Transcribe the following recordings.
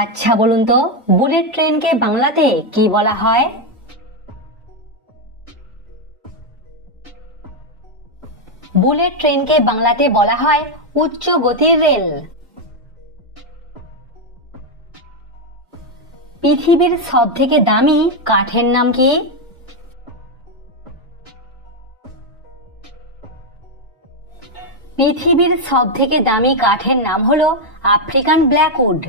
আচ্ছা বলুন তো, বুলেট ট্রেনকে বাংলাতে কি বলা হয়? বুলেট ট্রেনকে বাংলাতে বলা হয় উচ্চ গতির রেল। পৃথিবীর সবথেকে দামি কাঠের নাম কি? পৃথিবীর সবথেকে দামি কাঠের নাম হলো আফ্রিকান ব্ল্যাকউড।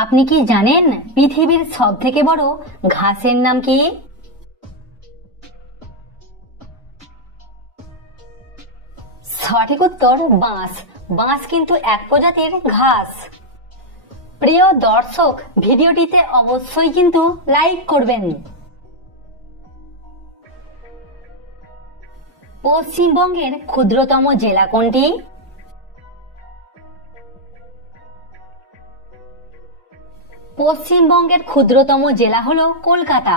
আপনি কি জানেন পৃথিবীর সবথেকে বড় ঘাসের নাম কি? সঠিক উত্তর বাঁশ। বাঁশ কিন্তু এক প্রজাতির ঘাস। প্রিয় দর্শক, ভিডিওটিতে অবশ্যই কিন্তু লাইক করবেন। পশ্চিমবঙ্গের ক্ষুদ্রতম জেলা কোনটি? পশ্চিমবঙ্গের ক্ষুদ্রতম জেলা হলো কলকাতা।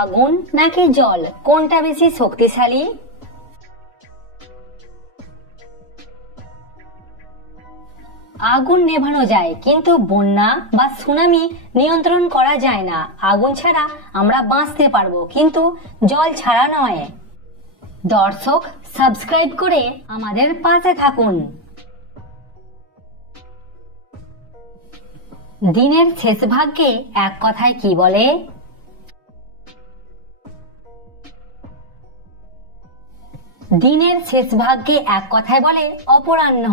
আগুন নাকি জল, কোনটা বেশি শক্তিশালী? আগুন নেভানো যায়, কিন্তু বন্যা বা সুনামি নিয়ন্ত্রণ করা যায় না। আগুন ছাড়া আমরা বাঁচতে পারবো, কিন্তু জল ছাড়া নয়। দর্শক, সাবস্ক্রাইব করে আমাদের পাশে থাকুন। দিনের শেষ ভাগকে এক কথায় কি বলে? দিনের শেষ ভাগকে এক কথায় বলে অপরাহ্ন।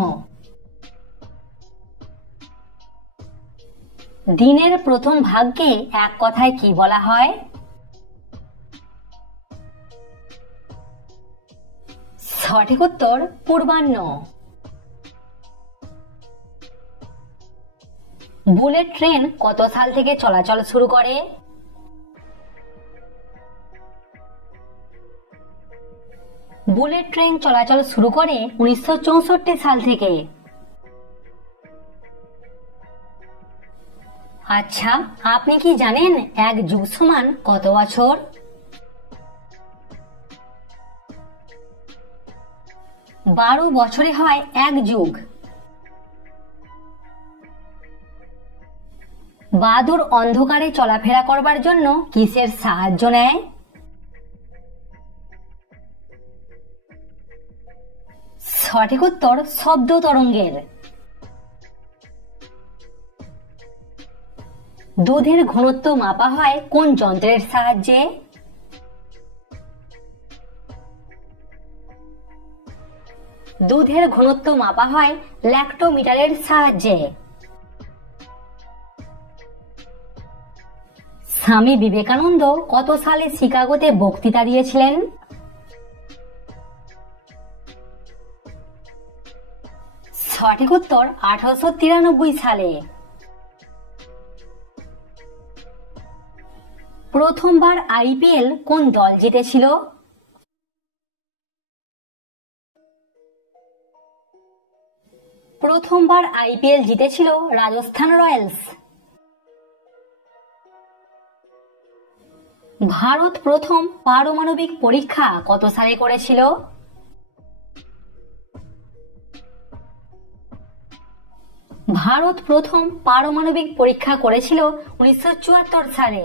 দিনের প্রথম ভাগকে এক কথায় কি বলা হয়? সঠিক উত্তর পূর্বাহ্ন। বুলেট ট্রেন কত সাল থেকে চলাচল শুরু করে? বুলেট ট্রেন চলাচল শুরু করে 1964 সাল থেকে। আচ্ছা, আপনি কি জানেন এক যুগ সমান কত বছর? বারো বছরে হয় এক যুগ। বাদুড় অন্ধকারে চলাফেরা করবার জন্য কিসের সাহায্য নেয়? সঠিক উত্তর শব্দ তরঙ্গের। দুধের ঘনত্ব মাপা হয় কোন যন্ত্রের সাহায্যে? দুধের ঘনত্ব মাপা হয় ল্যাক্টোমিটারের সাহায্যে। স্বামী বিবেকানন্দ কত সালে শিকাগোতে বক্তৃতা দিয়েছিলেন? সঠিক উত্তর 1893 সালে। প্রথমবার আইপিএল কোন দল জিতেছিল? প্রথমবার আইপিএল জিতেছিল রাজস্থান রয়্যালস। ভারত প্রথম পারমাণবিক পরীক্ষা কত সালে করেছিল? ভারত প্রথম পারমাণবিক পরীক্ষা করেছিল 1974 সালে।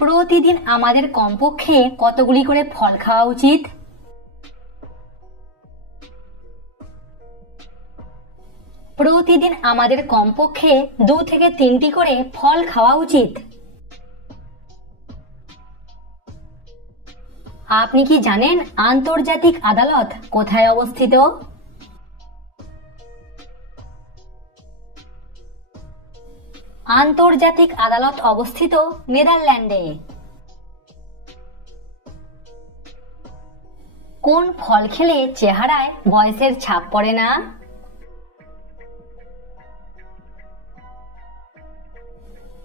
প্রতিদিন আমাদের কমপক্ষে কতগুলি করে ফল খাওয়া উচিত? প্রতিদিন আমাদের কমপক্ষে 2 থেকে 3টি করে ফল খাওয়া উচিত। আপনি কি জানেন আন্তর্জাতিক আদালত কোথায় অবস্থিত? আন্তর্জাতিক আদালত অবস্থিত নেদারল্যান্ডে। কোন ফল খেলে চেহারায় বয়সের ছাপ পড়ে না?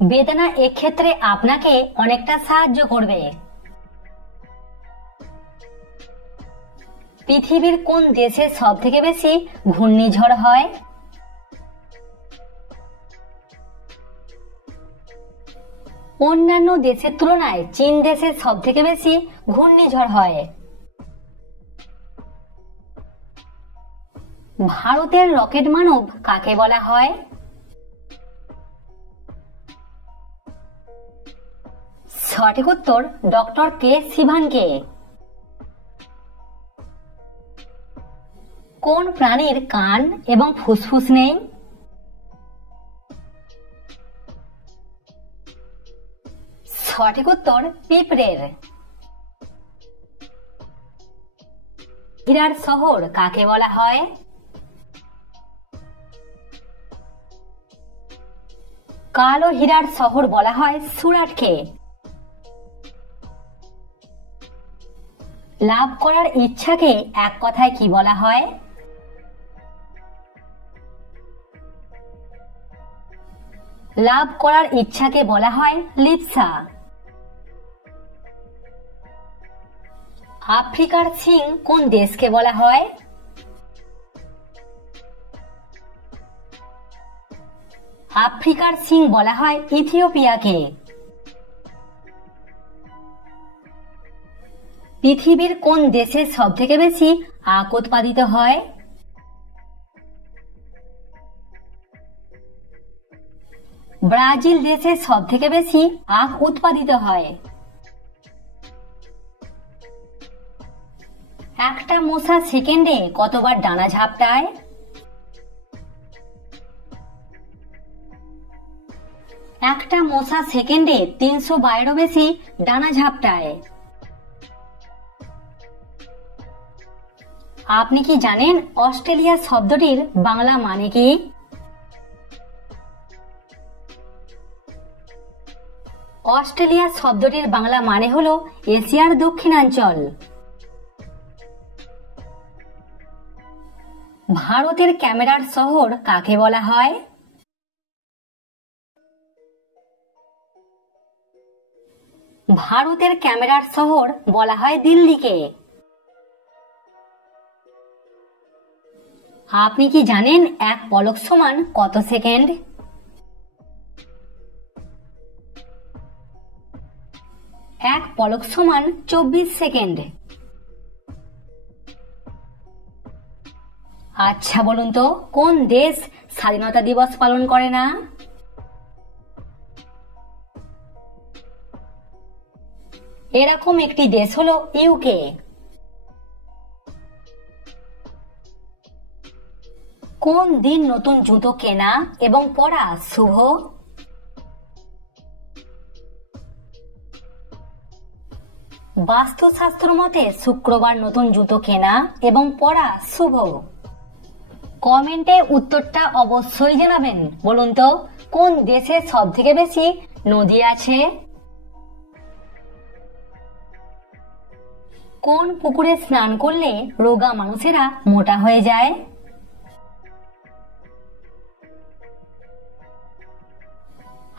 বেদানা এক্ষেত্রে আপনাকে অনেকটা সাহায্য করবে। পৃথিবীর কোন দেশে সবথেকে বেশি ঘূর্ণিঝড় হয়? অন্যান্য দেশের তুলনায় চীন দেশে সব থেকে বেশি ঘূর্ণিঝড় হয়। ভারতের রকেট মানব কাকে বলা হয়? সঠিক উত্তর ডক্টর কে শিভানকে। কোন প্রাণীর কান এবং ফুসফুস নেই? সঠিক উত্তর পিঁপড়ের। হীরার শহর কাকে বলা হয়? কালো হীরার শহর বলা হয় সুরাটকে। লাভ করার ইচ্ছাকে এক কথায় কি বলা হয়? লাভ করার ইচ্ছাকে বলা হয় লিপ্সা। আফ্রিকার সিং কোন দেশকে বলা হয়? আফ্রিকার সিং বলা হয় ইথিওপিয়াকে। পৃথিবীর কোন দেশে সব থেকে বেশি আখ উৎপাদিত হয়? ব্রাজিল দেশে সব থেকে বেশি আখ উৎপাদিত হয়। একটা মশা সেকেন্ডে কতবার ডানা ঝাপটায়? একটা মশা সেকেন্ডে 300 বেশি ডানা ঝাপটায়। আপনি কি জানেন অস্ট্রেলিয়া শব্দটির বাংলা মানে কি? অস্ট্রেলিয়া শব্দটির বাংলা মানে হলো এশিয়ার দক্ষিণাঞ্চল। ভারতের ক্যামেরার শহর কাকে বলা হয়? ভারতের ক্যামেরার শহর বলা হয় দিল্লিকে। আপনি কি জানেন এক পলক সমান কত সেকেন্ড? এক পলক সমান 24 সেকেন্ড। আচ্ছা বলুন তো কোন দেশ স্বাধীনতা দিবস পালন করে না? এরকম একটি দেশ হলো ইউকে। কোন দিন নতুন জুতো কেনা এবং পরা শুভ? বাস্তুশাস্ত্র মতে শুক্রবার নতুন জুতো কেনা এবং পরা শুভ। কমেন্টে উত্তরটা অবশ্যই জানাবেন। বলুন তো কোন দেশে সব থেকে বেশি নদী আছে? কোন পুকুরে স্নান করলে রোগা মানুষেরা মোটা হয়ে যায়?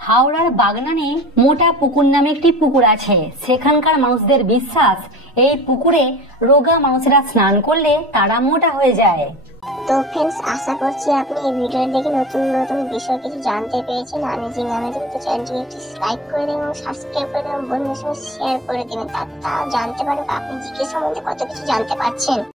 হাওড়ার বাগনানে মোটা পুকুর নামে একটি পুকুর আছে। সেখানকার মানুষদের বিশ্বাস এই পুকুরে রোগা মানুষেরা স্নান করলে তারা মোটা হয়ে যায়। তো फ्रेंड्स আশা করছি আপনি এই ভিডিও দেখে নতুন নতুন বিষয় কিছু জানতে পেরেছেন। অ্যামেজিং তো চ্যানেলটিকে একটু লাইক করে দিন এবং সাবস্ক্রাইব করে দিন, বন্ধুদের সঙ্গে শেয়ার করে দিবেন, তারা জানতে পারবে আপনি জিকে সম্বন্ধে কত কিছু জানতে পারছেন।